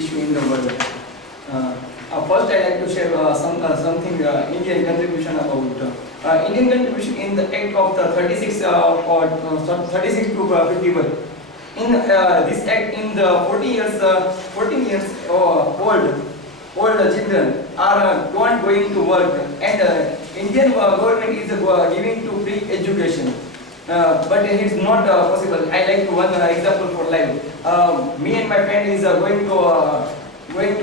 issue in the world. First, I like to share something Indian contribution about Indian contribution in the Act of the 36 or 36 to 51. In this act, in the 14 years old children are not going to work, and Indian government is giving to free education. But it is not possible. I like to one example for life. Me and my friend is going to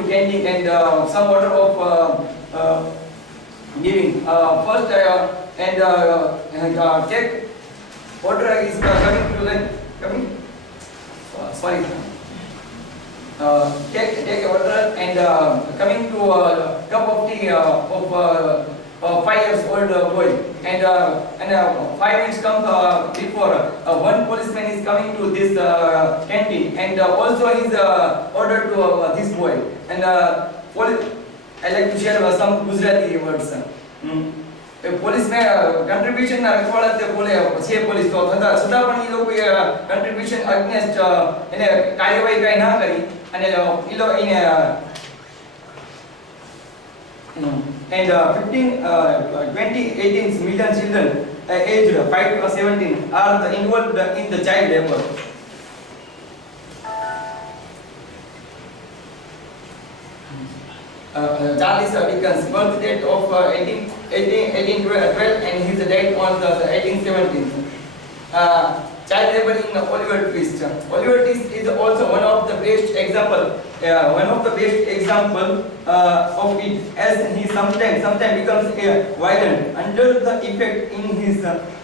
canteen and some order of giving. First check order is coming to like coming. Sorry. Take order and coming to a cup of tea of 5 years old boy, and 5 minutes come before one policeman is coming to this canteen, and also he's ordered to this boy, and I like to share some Gujarati words. પોલીસને contribution ના રખવાડા તે બોલે છે police તો છતાં પણ એ લોકો contribution against એને કાર્યવાહી કઈ ના કરી અને એ લોકો એને and 20-18 million children aged 5 to 17 are involved in the child labor. Charles Dickens, birth date of 1812 and his date on the 1817. Child labor in Oliver Twist. Oliver Twist is also one of the best example of it, as he sometimes becomes violent under the effect in his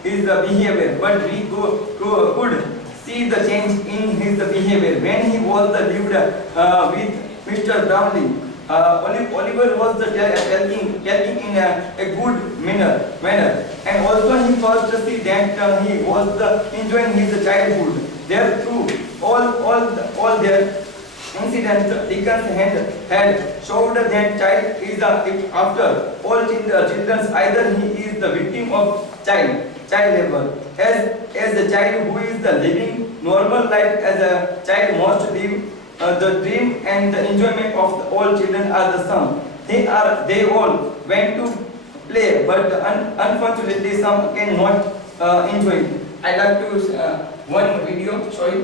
behavior. But we could see the change in his behavior when he was lived with Mr. Brownlee. Oliver was talking in a good manner, and also he first see that he was enjoying his childhood. There through all their incidents, Dickens had showed that child is after all children, either he is the victim of child labor, as the child who is living normal life as a child must live. The dream and the enjoyment of all children are the same. They all went to play, but unfortunately some cannot enjoy it. I like to one video. Sorry.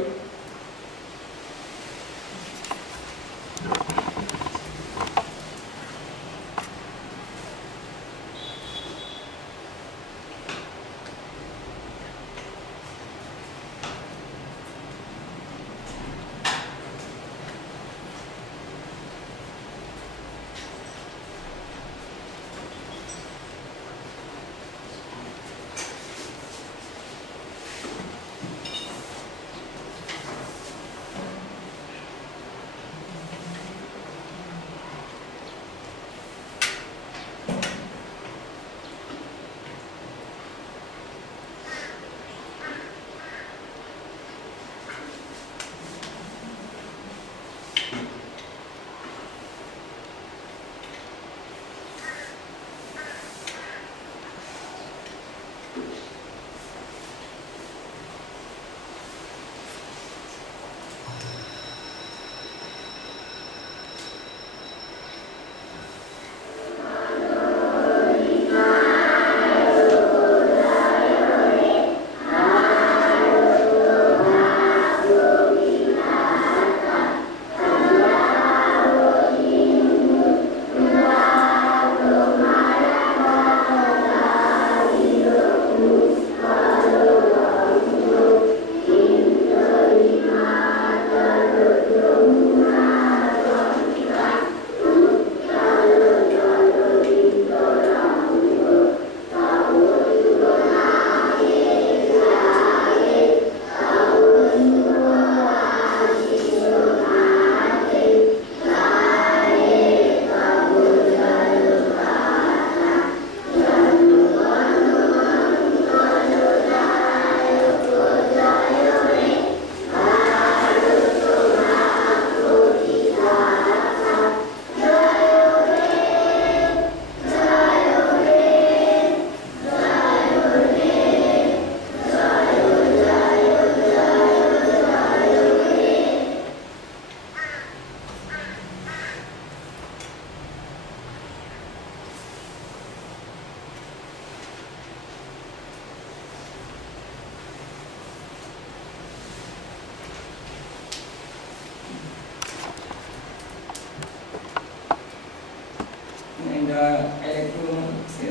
and I like to say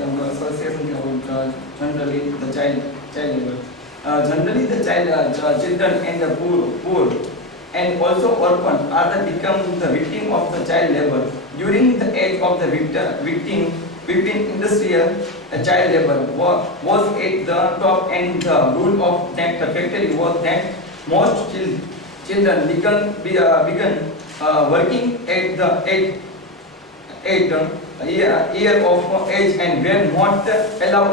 say something about generally the child labor. Generally, the children and the poor and also orphan are become the victim of the child labor. During the age of the victim industrial child labor was at the top, and the rule of that factory was that most children began working at the year of age and were not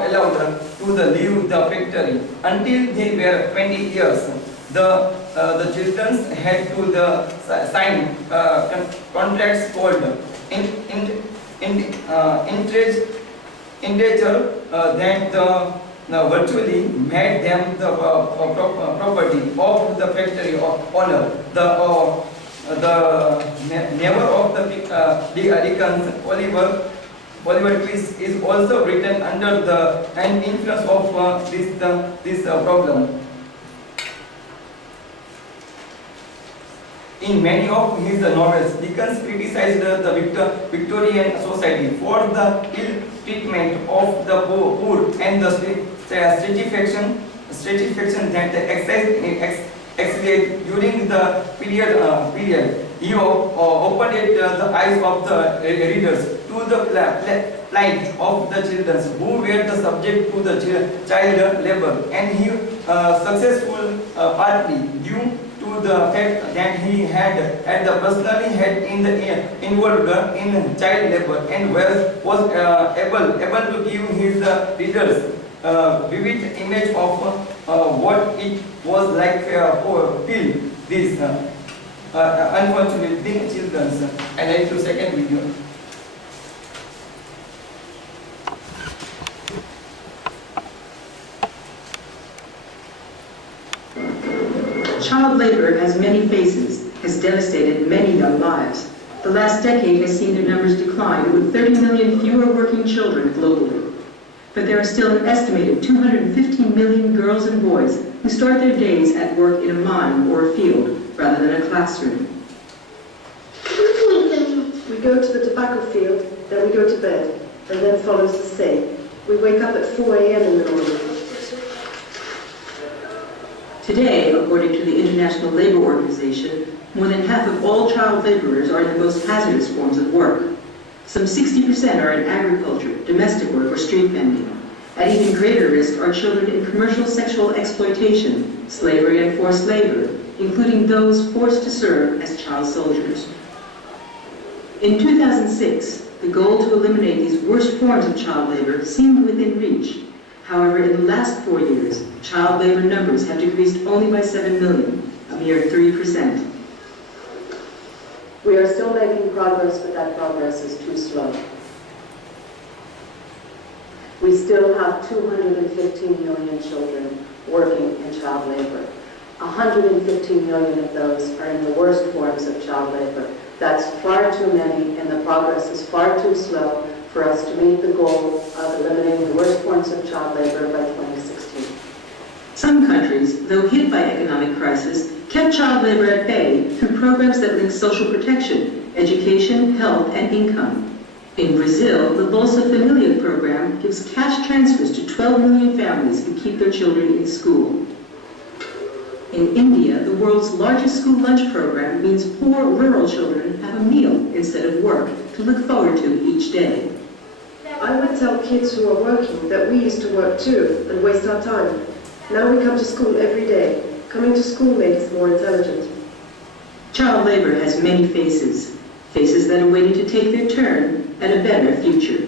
allowed to leave the factory until they were 20 years. The children had to sign contracts called indenture that virtually made them the property of the factory owner. The neighbor of the Dickens, Oliver Twist, is also written under the influence of this problem. In many of his novels, Dickens criticized the Victorian society for the ill treatment of the poor and the stratification that existed during the period. He opened the eyes of the readers to the plight of the children who were the subject to the child labor, and he successful partly due to the fact that he had personally involved in child labor and was able to give his readers vivid image of what it was like for these unfortunate children. And I to second video. Child labor has many faces, has devastated many young lives. The last decade has seen their numbers decline, with 30 million fewer working children globally. But there are still an estimated 215 million girls and boys who start their days at work in a mine or a field rather than a classroom. We go to the tobacco field, then we go to bed, and then follows the same. We wake up at 4 a.m. in the morning. Today, according to the International Labour Organization, more than half of all child laborers are in the most hazardous forms of work. Some 60% are in agriculture, domestic work, or street vending. At even greater risk are children in commercial sexual exploitation, slavery and forced labor, including those forced to serve as child soldiers. In 2006, the goal to eliminate these worst forms of child labor seemed within reach. However, in the last 4 years, child labor numbers have decreased only by 7 million, a mere 3%. We are still making progress, but that progress is too slow. We still have 215 million children working in child labor. 115 million of those are in the worst forms of child labor. That's far too many, and the progress is far too slow for us to meet the goal of eliminating the worst forms of child labor by 2016. Some countries, though hit by economic crisis, kept child labor at bay through programs that link social protection, education, health, and income. In Brazil, the Bolsa Família program gives cash transfers to 12 million families who keep their children in school. In India, the world's largest school lunch program means poor rural children have a meal instead of work to look forward to each day. I would tell kids who are working that we used to work too and waste our time. Now we come to school every day. Coming to school makes us more intelligent. Child labor has many faces, faces that are waiting to take their turn at a better future.